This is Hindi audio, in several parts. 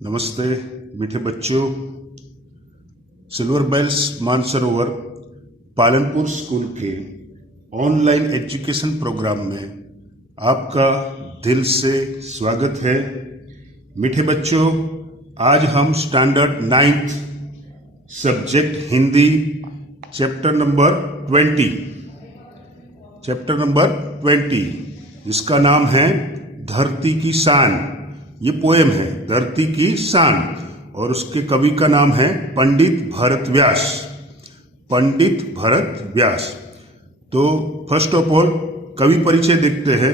नमस्ते मीठे बच्चों। Silver bells Mansarovar Palanpur school के ऑनलाइन एजुकेशन प्रोग्राम में आपका दिल से स्वागत है। मीठे बच्चों, आज हम standard 9th subject Hindi chapter number 20 इसका नाम है धरती की शान। ये पोएम है धरती की शान और उसके कवि का नाम है पंडित भरत व्यास। तो फर्स्ट ऑफ ऑल कवि परिचय देखते हैं।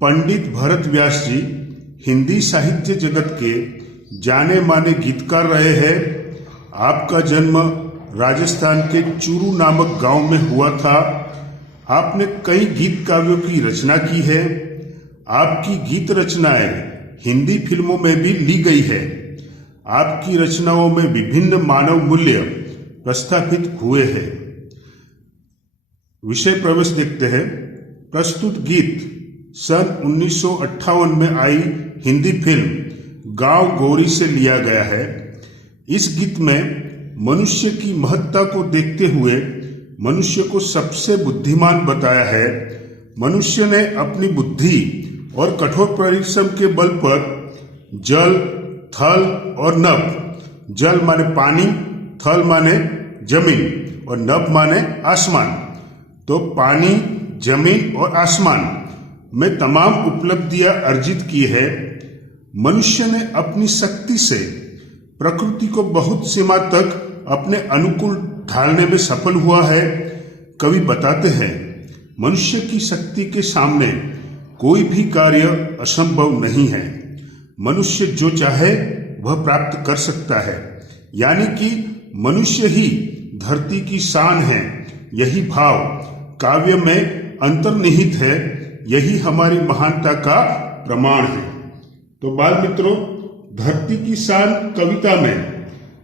पंडित भरत व्यास जी हिंदी साहित्य जगत के जाने माने गीतकार रहे हैं। आपका जन्म राजस्थान के चूरू नामक गांव में हुआ था। आपने कई गीत काव्यों की रचना की है। आपकी गीत रचनाएं हिंदी फिल्मों में भी ली गई है। आपकी रचनाओं में विभिन्न मानव मूल्य प्रस्थापित हुए हैं। विषय प्रवेश देखते हैं। प्रस्तुत गीत सन 1958 में आई हिंदी फिल्म गांव गौरी से लिया गया है। इस गीत में मनुष्य की महत्ता को देखते हुए मनुष्य को सबसे बुद्धिमान बताया है। मनुष्य ने अपनी बुद्धि और कठोर परिश्रम के बल पर जल, थल और नभ, जल माने पानी, थल माने जमीन और नभ माने आसमान, तो पानी, जमीन और आसमान में तमाम उपलब्धियां अर्जित की है। मनुष्य ने अपनी शक्ति से प्रकृति को बहुत सीमा तक अपने अनुकूल ढालने में सफल हुआ है। कवि बताते हैं, मनुष्य की शक्ति के सामने कोई भी कार्य असंभव नहीं है। मनुष्य जो चाहे वह प्राप्त कर सकता है, यानी कि मनुष्य ही धरती की शान है। यही भाव काव्य में अंतर्निहित है। यही हमारी महानता का प्रमाण है। तो बाल मित्रों, धरती की शान कविता में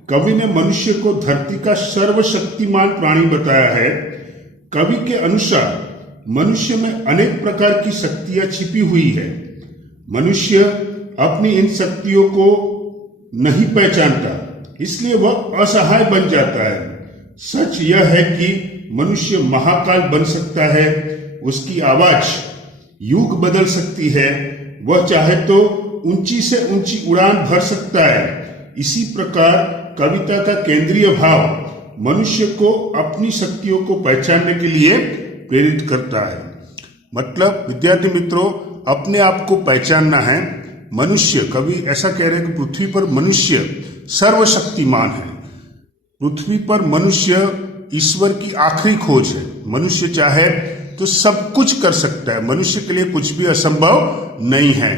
कवि ने मनुष्य को धरती का सर्वशक्तिमान प्राणी बताया है। कवि के अनुसार मनुष्य में अनेक प्रकार की शक्तियां छिपी हुई है। मनुष्य अपनी इन शक्तियों को नहीं पहचानता, इसलिए वह असहाय बन जाता है। सच यह है कि मनुष्य महाकाल बन सकता है। उसकी आवाज युग बदल सकती है। वह चाहे तो ऊंची से ऊंची उड़ान भर सकता है। इसी प्रकार कविता का केंद्रीय भाव मनुष्य को अपनी शक्तियों को पहचानने के लिए प्रेरित करता है। मतलब विद्यार्थी मित्रों, अपने आप को पहचानना है। मनुष्य, कवि ऐसा कह रहे हैं कि पृथ्वी पर मनुष्य सर्वशक्तिमान है। पृथ्वी पर मनुष्य ईश्वर की आखिरी खोज है। मनुष्य चाहे तो सब कुछ कर सकता है। मनुष्य के लिए कुछ भी असंभव नहीं है।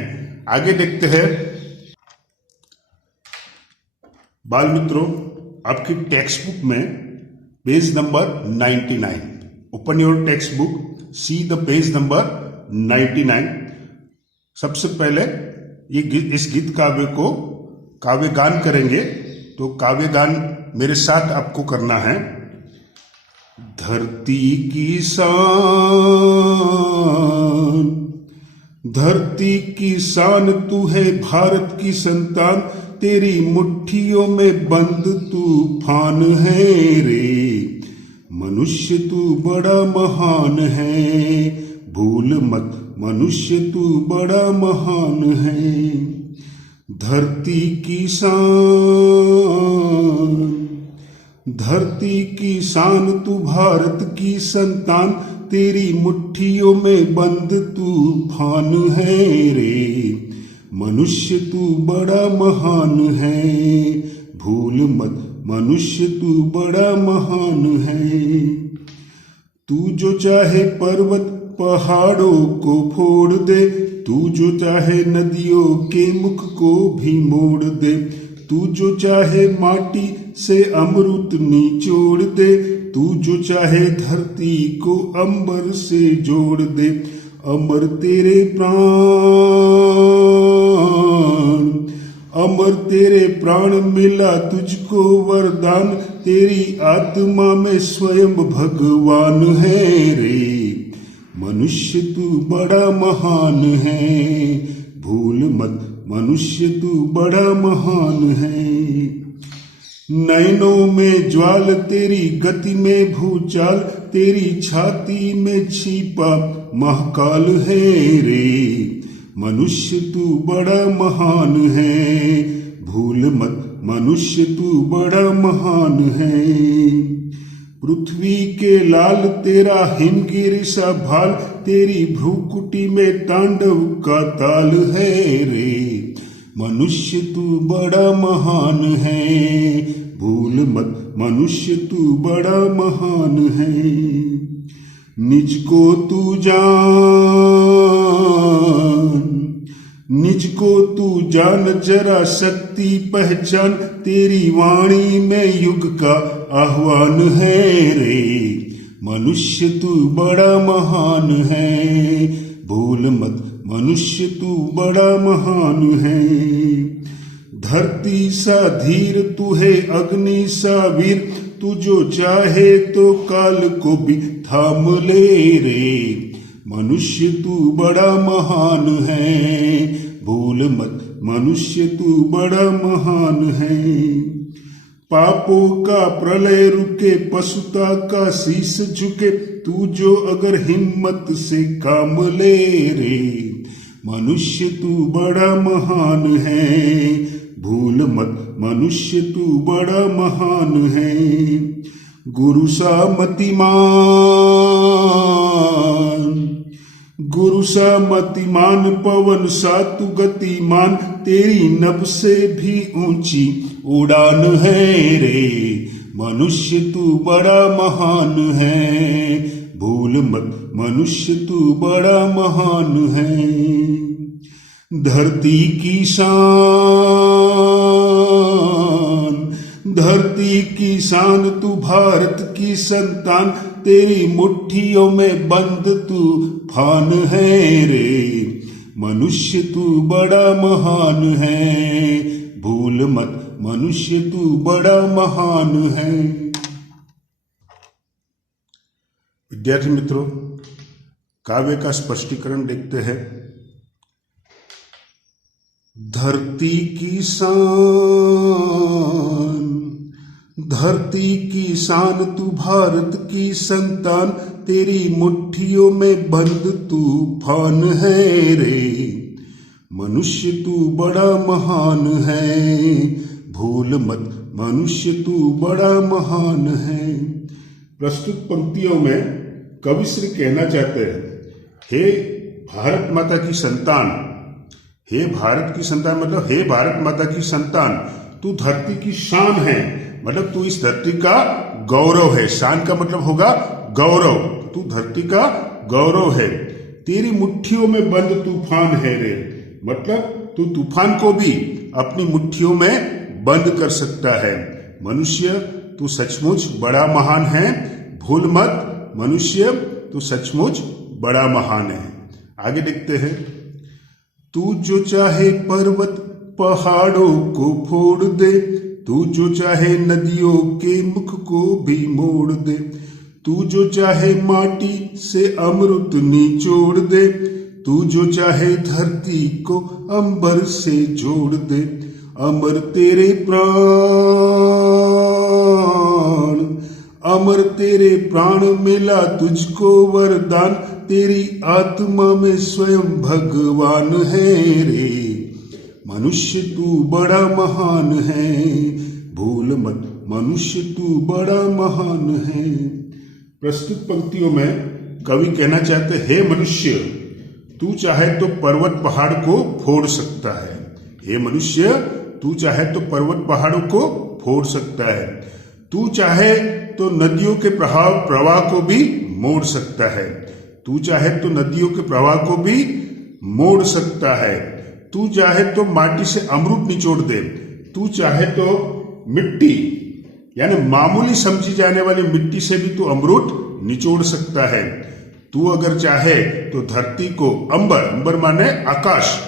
आगे देखते हैं। बाल मित्रों, आपकी टेक्स्ट बुक में page number 99, open your text book, see the page number 99। सबसे पहले इस गीत काव्य को काव्य गान करेंगे। तो काव्य गान मेरे साथ आपको करना है। धरती की शान तू है भारत की संतान, तेरी मुट्ठियों में बंद तूफान है रे। मनुष्य तू बड़ा महान है, भूल मत मनुष्य तू बड़ा महान है। धरती की शान तू भारत की संतान, तेरी मुट्ठियों में बंद तूफान है रे। मनुष्य तू बड़ा महान है, भूल मत मनुष्य तू बड़ा महान है। तू जो चाहे पर्वत पहाड़ों को फोड़ दे, तू जो चाहे नदियों के मुख को भी मोड़ दे, तू जो चाहे माटी से अमृत निचोड़ दे, तू जो चाहे धरती को अंबर से जोड़ दे। अमर तेरे प्राण मिला तुझको वरदान, तेरी आत्मा में स्वयं भगवान है रे। मनुष्य तू बड़ा महान है, भूल मत मनुष्य तू बड़ा महान है। नैनों में ज्वाल तेरी गति में भूचाल, तेरी छाती में छिपा महाकाल है रे। मनुष्य तू बड़ा महान है, भूल मत मनुष्य तू बड़ा महान है। पृथ्वी के लाल तेरा हिमगिरी सा भाल, तेरी भ्रूकुटी में तांडव का ताल है रे। मनुष्य तू बड़ा महान है, भूल मत मनुष्य तू बड़ा महान है। निज को तू जान जरा शक्ति पहचान, तेरी वाणी में युग का आह्वान है रे। मनुष्य तू बड़ा महान है, भूल मत मनुष्य तू बड़ा महान है। धरती सा धीर तू है अग्नि सा वीर, तू जो चाहे तो काल को भी थाम ले रे। मनुष्य तू बड़ा महान है, भूल मत मनुष्य तू बड़ा महान है। पापों का प्रलय रुके, पशुता का शीश झुके, तू जो अगर हिम्मत से काम ले रे। मनुष्य तू बड़ा महान है, भूल मत मनुष्य तू बड़ा महान है। गुरु सा मतिमान पवन सा तू गतिमान, तेरी नभ से भी ऊंची उड़ान है रे। मनुष्य तू बड़ा महान है, भूल मत मनुष्य तू बड़ा महान है। धरती की शान तू भारत की संतान, तेरी मुट्ठियों में बंद तूफान है रे। मनुष्य तू बड़ा महान है, भूल मत मनुष्य तू बड़ा महान है। विद्यार्थी मित्रों, काव्य का स्पष्टीकरण देखते हैं। धरती की शान तू भारत की संतान, तेरी मुट्ठियों में बंद तूफान है रे। मनुष्य तू बड़ा महान है, भूल मत मनुष्य तू बड़ा महान है। प्रस्तुत पंक्तियों में कवि श्री कहना चाहते हैं, हे भारत माता की संतान, हे भारत की संतान मतलब हे भारत माता की संतान, तू धरती की शान है, मतलब तू इस धरती का गौरव है। शान का मतलब होगा गौरव, तू धरती का गौरव है। तेरी मुट्ठियों में बंद तूफान है रे, मतलब तू तूफान को भी अपनी मुट्ठियों में बंद कर सकता है। मनुष्य तू सचमुच बड़ा महान है, भूल मत मनुष्य तू सचमुच बड़ा महान है। आगे देखते हैं। तू जो चाहे पर्वत पहाड़ों को फोड़ दे, तू जो चाहे नदियों के मुख को भी मोड़ दे, तू जो चाहे माटी से अमृत निचोड़ दे, तू जो चाहे धरती को अंबर से जोड़ दे। अमर तेरे प्राण मिला तुझको वरदान, तेरी आत्मा में स्वयं भगवान है रे। मनुष्य तू बड़ा महान है, भूल मत मनुष्य तू बड़ा महान है। प्रस्तुत पंक्तियों में कवि कहना चाहते, हे मनुष्य, तू चाहे तो पर्वत पहाड़ को फोड़ सकता है। हे मनुष्य, तू चाहे तो पर्वत पहाड़ों को फोड़ सकता है। तू चाहे तो नदियों के प्रवाह को भी मोड़ सकता है। तू चाहे तो नदियों के प्रवाह को भी मोड़ सकता है। तू चाहे तो माटी से अमृत निचोड़ दे। तू चाहे तो मिट्टी यानी मामूली समझी जाने वाली मिट्टी से भी तू अमृत निचोड़ सकता है। तू अगर चाहे तो धरती को अंबर माने आकाश,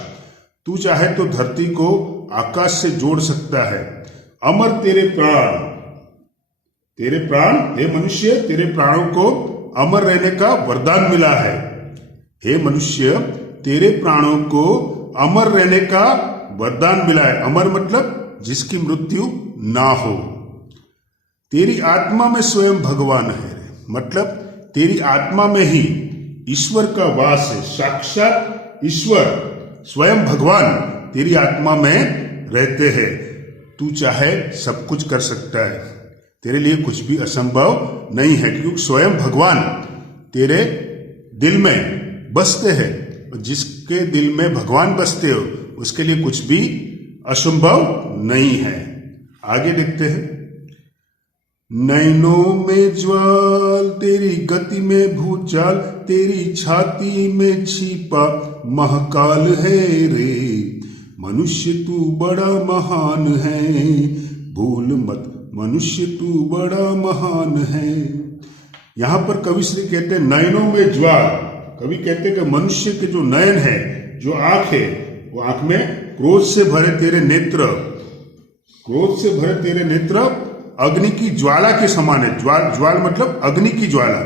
तू चाहे तो धरती को आकाश से जोड़ सकता है। अमर तेरे प्राण, हे मनुष्य, तेरे प्राणों को अमर रहने का वरदान मिला है। हे मनुष्य, तेरे प्राणों को अमर रहने का वरदान मिला है। अमर मतलब जिसकी मृत्यु ना हो। तेरी आत्मा में स्वयं भगवान है, मतलब तेरी आत्मा में ही ईश्वर का वास है। साक्षात ईश्वर स्वयं भगवान तेरी आत्मा में रहते हैं। तू चाहे सब कुछ कर सकता है, तेरे लिए कुछ भी असंभव नहीं है, क्योंकि स्वयं भगवान तेरे दिल में बसते हैं। और जिसके दिल में भगवान बसते हो उसके लिए कुछ भी असंभव नहीं है। आगे देखते हैं। नैनों में ज्वाल तेरी गति में भूचाल, तेरी छाती में छिपा महाकाल है रे। मनुष्य तू बड़ा महान है, भूल मत मनुष्य तू बड़ा महान है। यहां पर कवि श्री कहते हैं नयनों में ज्वाल। कवि कहते हैं कि मनुष्य के जो नयन है, जो आंख है, वो आंख में क्रोध से भरे तेरे नेत्र, क्रोध से भरे तेरे नेत्र अग्नि की ज्वाला के समान है। ज्वाल मतलब अग्नि की ज्वाला।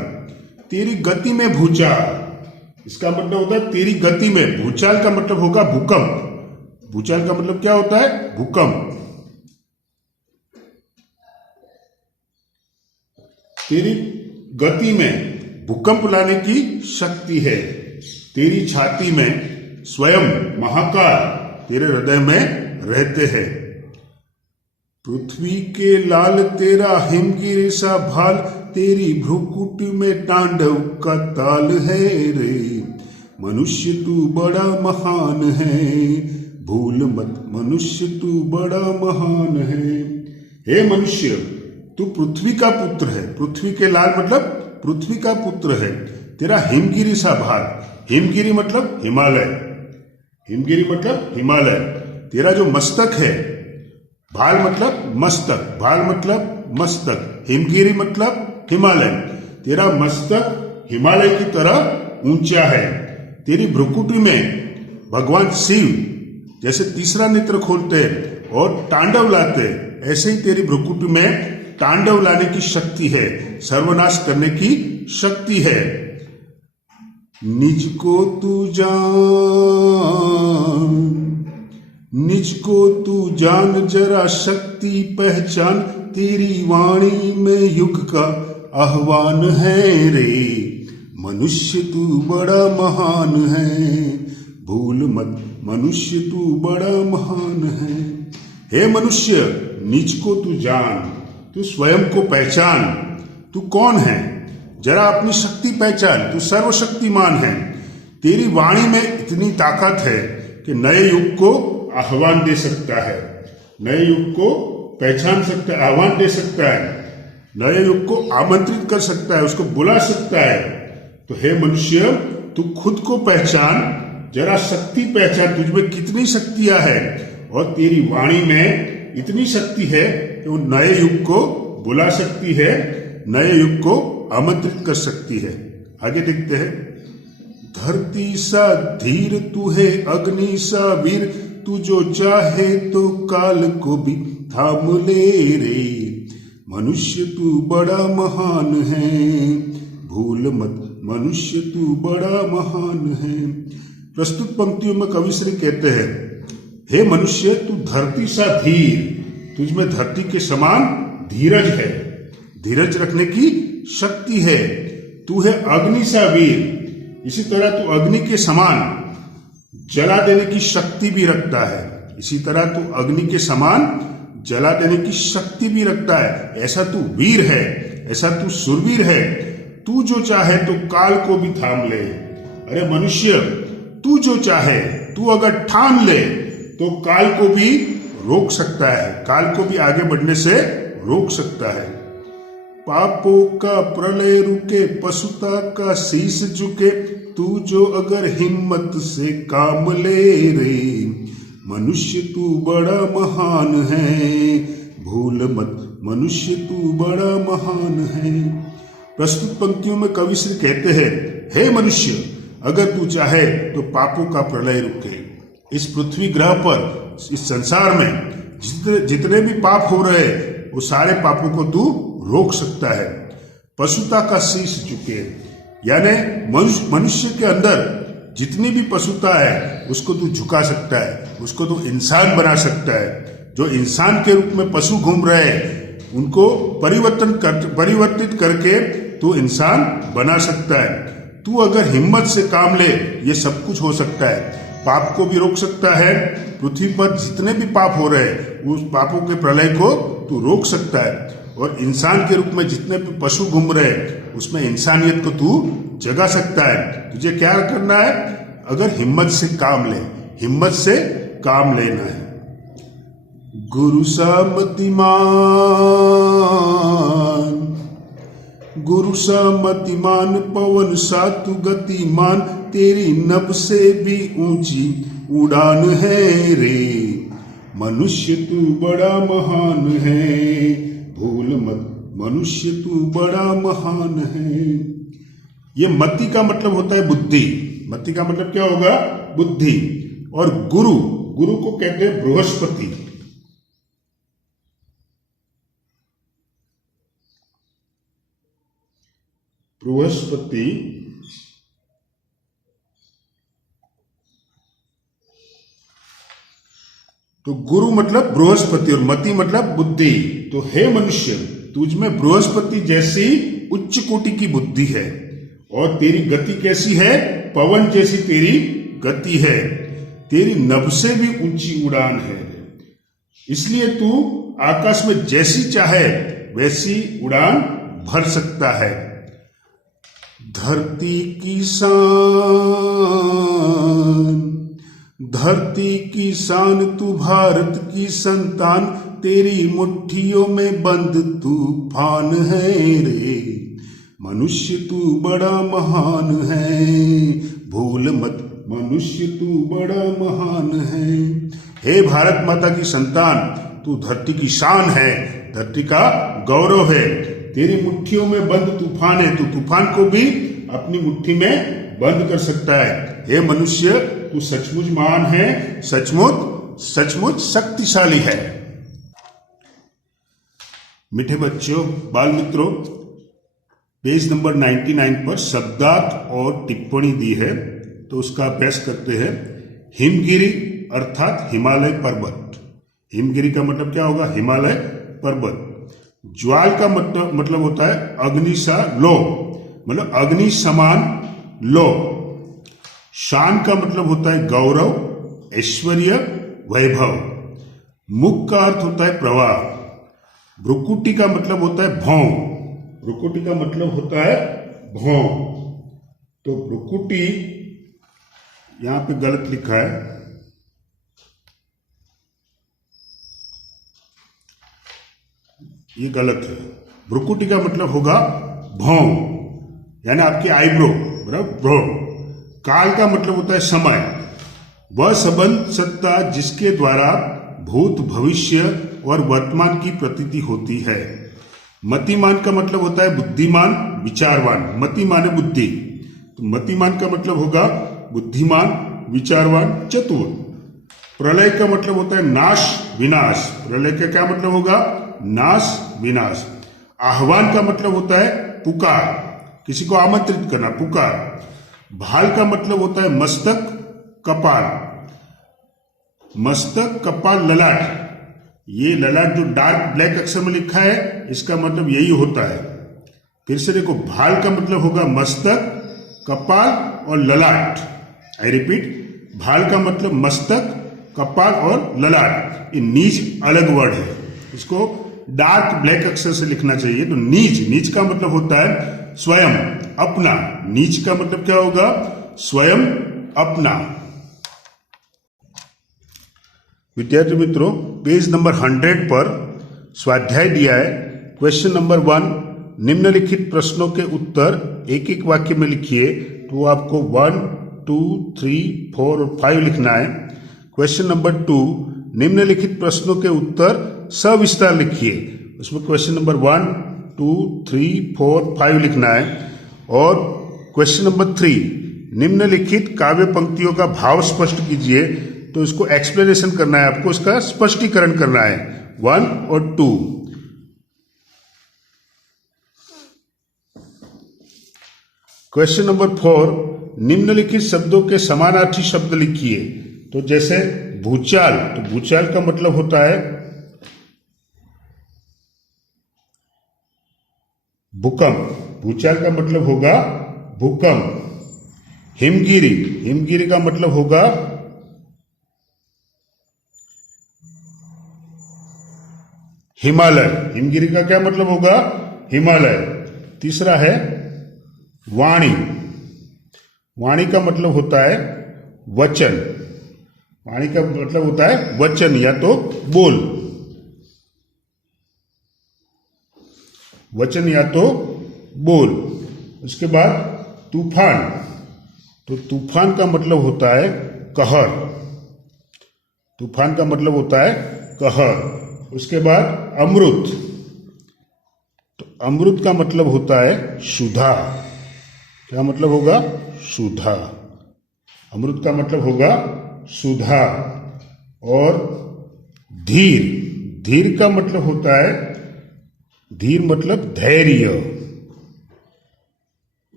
तेरी गति में भूचाल, इसका मतलब होता है तेरी गति में। भूचाल का मतलब होगा भूकंप। भूचाल का मतलब क्या होता है? भूकंप। तेरी गति में भूकंप लाने की शक्ति है। तेरी छाती में स्वयं महाकाल तेरे हृदय में रहते हैं। पृथ्वी के लाल तेरा हिमगिरी सा भाल, तेरी भ्रुकुट में तांडव का ताल है रे। मनुष्य तू बड़ा महान है, भूल मत मनुष्य तू बड़ा महान है। हे मनुष्य, तू पृथ्वी का पुत्र है। पृथ्वी के लाल मतलब पृथ्वी का पुत्र है। तेरा हिमगिरी सा भार, हिमगिरी मतलब हिमालय, हिमगिरी मतलब हिमालय। तेरा जो मस्तक है, भाल मतलब मस्तक, भाल मतलब मस्तक, हिमगिरी मतलब हिमालय। तेरा मस्तक हिमालय की तरह ऊंचा है। तेरी भ्रुकुटी में भगवान शिव जैसे तीसरा नेत्र खोलते हैं और तांडव लाते हैं, ऐसे ही तेरी भ्रुकुटी में तांडव लाने की शक्ति है, सर्वनाश करने की शक्ति है। निज को तू जान, निज को तू जान जरा शक्ति पहचान, तेरी वाणी में युग का आह्वान है रे। मनुष्य तू बड़ा महान है, भूल मत मनुष्य तू बड़ा महान है। हे मनुष्य, निज को तू जान, तू स्वयं को पहचान। तू कौन है? जरा अपनी शक्ति पहचान। तू सर्वशक्तिमान है। तेरी वाणी में इतनी ताकत है कि नए युग को आह्वान दे सकता है, नए युग को पहचान सकता है, आह्वान दे सकता है, नए युग को आमंत्रित कर सकता है, उसको बुला सकता है। तो हे मनुष्य, तू खुद को पहचान, जरा शक्ति पहचान, तुझमें कितनी शक्तियां हैं। और तेरी वाणी में इतनी शक्ति है कि वो नए युग को बुला सकती है, नए युग को आमंत्रित कर सकती है। आगे देखते हैं। धरती सा धीर तू है, अग्नि सा वीर, तू जो चाहे तो काल को भी थाम ले रे। मनुष्य तू बड़ा महान है, भूल मत मनुष्य तू बड़ा महान है। प्रस्तुत पंक्तियों में कवि श्री कहते हैं, हे मनुष्य, तू धरती सा धीर, तुझमें धरती के समान धीरज है, धीरज रखने की शक्ति है। तू है अग्नि सा वीर, इसी तरह तू अग्नि के समान जला देने की शक्ति भी रखता है। इसी तरह तू अग्नि के समान जला देने की शक्ति भी रखता है। ऐसा तू वीर है, ऐसा तू सुरवीर है। तू जो चाहे तो काल को भी थाम ले। अरे मनुष्य, तू जो चाहे, तू अगर ठान ले तो काल को भी रोक सकता है, काल को भी आगे बढ़ने से रोक सकता है। पापों का प्रलय रुके, पशुता का शीश झुके, तू जो अगर हिम्मत से काम ले रे। मनुष्य तू बड़ा महान है, भूल मत मनुष्य तू बड़ा महान है। प्रस्तुत पंक्तियों में कवि श्री कहते हैं, हे मनुष्य, अगर तू चाहे तो पापों का प्रलय रुके। इस पृथ्वी ग्रह पर, इस संसार में जितने भी पाप हो रहे वो सारे पापों को तू रोक सकता है। पशुता का शीश झुके, यानी मनुष्य के अंदर जितनी भी पशुता है उसको तू झुका सकता है, उसको तू इंसान बना सकता है। जो इंसान के रूप में पशु घूम रहे हैं उनको परिवर्तित करके तू इंसान बना सकता है। तू अगर हिम्मत से काम ले ये सब कुछ हो सकता है। पाप को भी रोक सकता है। पृथ्वी पर जितने भी पाप हो रहे हैं उस पापों के प्रलय को तू रोक सकता है। और इंसान के रूप में जितने भी पशु घूम रहे हैं उसमें इंसानियत को तू जगा सकता है। तुझे क्या करना है? अगर हिम्मत से काम ले, हिम्मत से काम लेना है। गुरु समतिमान, गुरु समतिमान, पवन सा तू गतिमान, तेरी नभ से भी ऊंची उड़ान है रे। मनुष्य तू बड़ा महान है, भूल मत मनुष्य तू बड़ा महान है। ये मति का मतलब होता है बुद्धि। मति का मतलब क्या होगा? बुद्धि। और गुरु, गुरु को कहते हैं बृहस्पति। बृहस्पति तो गुरु मतलब बृहस्पति और मति मतलब बुद्धि। तो हे मनुष्य, तुझ में बृहस्पति जैसी उच्च कोटि की बुद्धि है और तेरी गति कैसी है? पवन जैसी तेरी गति है। तेरी नभ से भी ऊंची उड़ान है, इसलिए तू आकाश में जैसी चाहे वैसी उड़ान भर सकता है। धरती की शान तू भारत की संतान, तेरी मुट्ठियों में बंद तूफान है रे। मनुष्य तू बड़ा महान है, भूल मत मनुष्य तू बड़ा महान है। हे भारत माता की संतान, तू धरती की शान है, धरती का गौरव है। तेरी मुट्ठियों में बंद तूफान है, तू तूफान को भी अपनी मुट्ठी में बंद कर सकता है। हे मनुष्य, तू सचमुच महान है, सचमुच शक्तिशाली है। मीठे बच्चों, बाल मित्रों, पेज नंबर 99 पर शब्दार्थ और टिप्पणी दी है, तो उसका अभ्यास करते हैं। हिमगिरी अर्थात हिमालय पर्वत। हिमगिरी का मतलब क्या होगा? हिमालय पर्वत। ज्वाल का मतलब होता है अग्नि सा लो, मतलब अग्नि समान लो। शान का मतलब होता है गौरव, ऐश्वर्य, वैभव। मुख का अर्थ होता है प्रवाह। भ्रुकुटी का मतलब होता है भौं। भ्रुकुटी का मतलब होता है भौं। तो भ्रुकुटी यहां पे गलत लिखा है, ये गलत है। भ्रुकुटी का मतलब होगा भौं, यानी आपकी आईब्रो, बराबर भ्रो। काल का मतलब होता है समय, वह संबंध सत्ता जिसके द्वारा भूत, भविष्य और वर्तमान की प्रतीति होती है। मतिमान का मतलब होता है बुद्धिमान, विचारवान। मति माने बुद्धि, तो मतिमान का मतलब होगा बुद्धिमान, विचारवान, चतुर। प्रलय का मतलब होता है नाश, विनाश। प्रलय का क्या मतलब होगा? नाश, विनाश। आह्वान का मतलब होता है पुकार, किसी को आमंत्रित करना, पुकार। भाल का मतलब होता है मस्तक, कपाल। मस्तक, कपाल, ललाट। ये ललाट जो डार्क ब्लैक अक्षर में लिखा है, इसका मतलब यही होता है। फिर से देखो, भाल का मतलब होगा मस्तक, कपाल और ललाट। आई रिपीट, भाल का मतलब मस्तक, कपाल और ललाट। ये नीच अलग वर्ड है, इसको डार्क ब्लैक अक्षर से लिखना चाहिए। तो नीच का मतलब होता है स्वयं, अपना। नीच का मतलब क्या होगा? स्वयं, अपना। विद्यार्थी मित्रों, पेज नंबर 100 पर स्वाध्याय दिया है। क्वेश्चन नंबर 1, निम्नलिखित प्रश्नों के उत्तर एक एक वाक्य में लिखिए। तो आपको 1, 2, 3, 4 और 5 लिखना है। क्वेश्चन नंबर 2, निम्नलिखित प्रश्नों के उत्तर सविस्तार लिखिए। उसमें क्वेश्चन नंबर 1, 2, 3, 4, 5 लिखना है। और क्वेश्चन नंबर 3, निम्नलिखित काव्य पंक्तियों का भाव स्पष्ट कीजिए। तो इसको एक्सप्लेनेशन करना है आपको, इसका स्पष्टीकरण करना है 1 और 2। क्वेश्चन नंबर 4, निम्नलिखित शब्दों के समानार्थी शब्द लिखिए। तो जैसे भूचाल, तो भूचाल का मतलब होता है भूकंप, भूचाल का मतलब होगा भूकंप। हिमगिरी, हिमगिरी का मतलब होगा हिमालय, हिमगिरी का क्या मतलब होगा? हिमालय। तीसरा है वाणी, वाणी का मतलब होता है वचन, वाणी का मतलब होता है वचन या तो बोल, वचन या तो बोल। उसके बाद तूफान, तो तूफान का मतलब होता है कहर, तूफान का मतलब होता है कहर। उसके बाद अमृत, तो अमृत का मतलब होता है सुधा, क्या मतलब होगा? सुधा, अमृत का मतलब होगा सुधा। और धीर, धीर का मतलब होता है, धीर मतलब धैर्य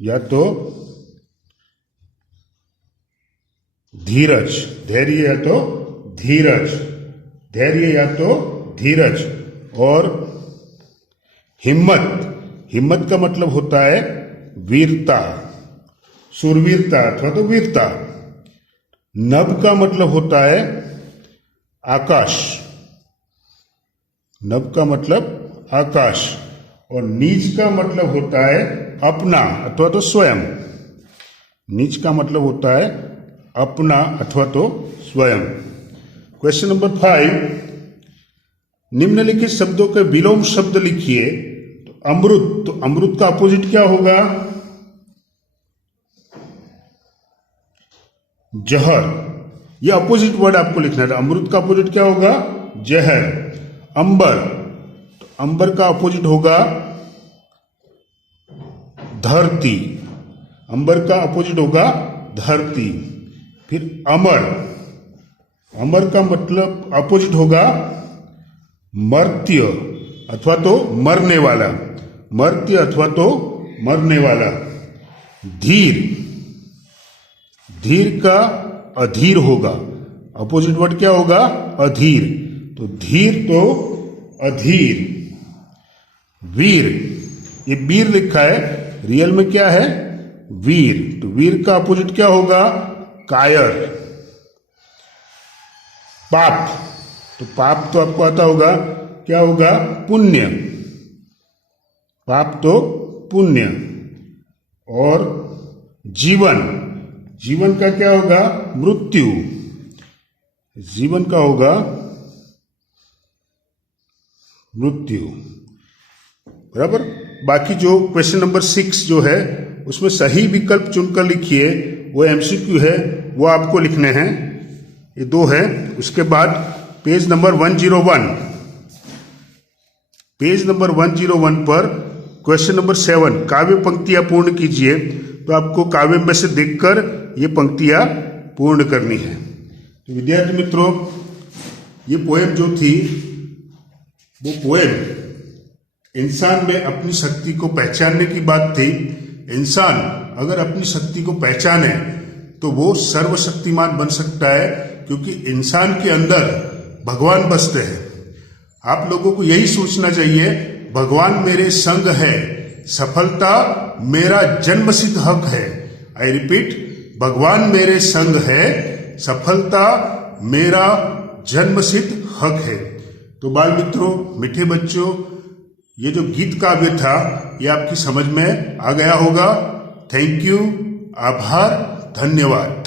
या तो धीरज, धैर्य या तो धीरज, धैर्य या तो धीरज। और हिम्मत, हिम्मत का मतलब होता है वीरता, शूरवीरता अथवा तो वीरता। नभ का मतलब होता है आकाश, नभ का मतलब आकाश। और नीच का मतलब होता है अपना अथवा तो स्वयं, नीच का मतलब होता है अपना अथवा तो स्वयं। क्वेश्चन नंबर 5, निम्नलिखित शब्दों के विलोम शब्द लिखिए। तो अमृत, तो अमृत का अपोजिट क्या होगा? जहर, ये अपोजिट वर्ड आपको लिखना है। अमृत का अपोजिट क्या होगा? जहर। अंबर, तो अंबर का अपोजिट होगा धरती, अंबर का अपोजिट होगा धरती। फिर अमर, अमर का मतलब अपोजिट होगा मर्त्य अथवा तो मरने वाला, मर्त्य अथवा तो मरने वाला। धीर, धीर का अधीर होगा, अपोजिट वर्ड क्या होगा? अधीर, तो धीर तो अधीर। वीर, ये वीर लिखा है, रियल में क्या है? वीर, तो वीर का अपोजिट क्या होगा? कायर। पाप, तो पाप तो आपको आता होगा, क्या होगा? पुण्य, पाप तो पुण्य। और जीवन, जीवन का क्या होगा? मृत्यु, जीवन का होगा मृत्यु, बराबर। बाकी जो क्वेश्चन नंबर 6 जो है उसमें सही विकल्प चुनकर लिखिए, वो एमसीक्यू है, वो आपको लिखने हैं, ये 2 है। उसके बाद पेज नंबर 101, पेज नंबर 101 पर क्वेश्चन नंबर 7 काव्य पंक्तियां पूर्ण कीजिए। तो आपको काव्य में से देखकर ये पंक्तियां पूर्ण करनी है। तो विद्यार्थी मित्रों, ये पोएम जो थी, वो पोएम इंसान में अपनी शक्ति को पहचानने की बात थी। इंसान अगर अपनी शक्ति को पहचाने तो वो सर्वशक्तिमान बन सकता है, क्योंकि इंसान के अंदर भगवान बसते हैं। आप लोगों को यही सोचना चाहिए, भगवान मेरे संग है, सफलता मेरा जन्मसिद्ध हक है। आई रिपीट, भगवान मेरे संग है, सफलता मेरा जन्मसिद्ध हक है। तो बाल मित्रों, मीठे बच्चों, ये जो गीत काव्य था ये आपकी समझ में आ गया होगा। थैंक यू, आभार, धन्यवाद।